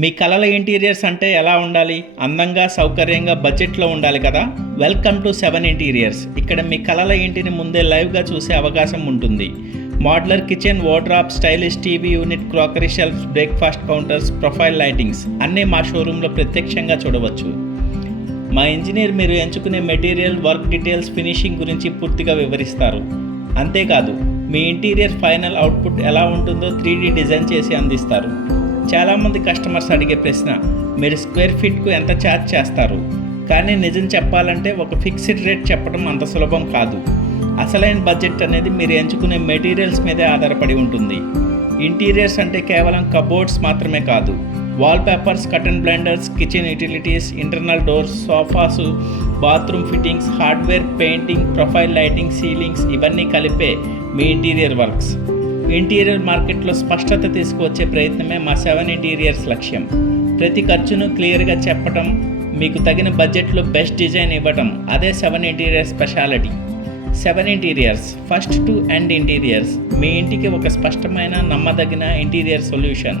మీ కలల ఇంటీరియర్స్ అంటే ఎలా ఉండాలి? అందంగా, సౌకర్యంగా, బడ్జెట్లో ఉండాలి కదా? Welcome to 7 interiors. ఇక్కడ మీ కలల ఇంటిని ముందే లైవ్గా చూసే అవకాశం ఉంటుంది. Modular kitchen, wardrobe, stylish TV unit, crockery shelves, breakfast counters, profile lightings అన్నీ మా షోరూంలో ప్రత్యక్షంగా చూడవచ్చు. మా ఇంజనీర్ మీరు ఎంచుకునే మెటీరియల్, వర్క్ డీటెయిల్స్, ఫినిషింగ్ గురించి పూర్తిగా వివరిస్తారు. అంతేకాదు, మీ ఇంటీరియర్ ఫైనల్ అవుట్పుట్ ఎలా ఉంటుందో 3D డిజైన్ చేసి అందిస్తారు. చాలామంది కస్టమర్స్ అడిగే ప్రశ్న, మీరు స్క్వేర్ ఫీట్కు ఎంత ఛార్జ్ చేస్తారు? కానీ నిజం చెప్పాలంటే ఒక ఫిక్స్డ్ రేట్ చెప్పడం అంత సులభం కాదు. అసలైన బడ్జెట్ అనేది మీరు ఎంచుకునే మెటీరియల్స్ మీదే ఆధారపడి ఉంటుంది. ఇంటీరియర్స్ అంటే కేవలం కబోర్డ్స్ మాత్రమే కాదు. Wallpapers, curtain blenders, kitchen utilities, internal doors, sofas, bathroom fittings, hardware, painting, profile lighting, ceilings ఇవన్నీ కలిపే మీ ఇంటీరియర్ వర్క్స్. ఇంటీరియర్ మార్కెట్లో స్పష్టత తీసుకువచ్చే ప్రయత్నమే మా 7 ఇంటీరియర్స్ లక్ష్యం. ప్రతి ఖర్చును క్లియర్గా చెప్పటం, మీకు తగిన బడ్జెట్లో బెస్ట్ డిజైన్ ఇవ్వటం, అదే 7 interior speciality. 7 interiors, first to end interiors. మీ ఇంటికి ఒక స్పష్టమైన, నమ్మదగిన ఇంటీరియర్ సొల్యూషన్.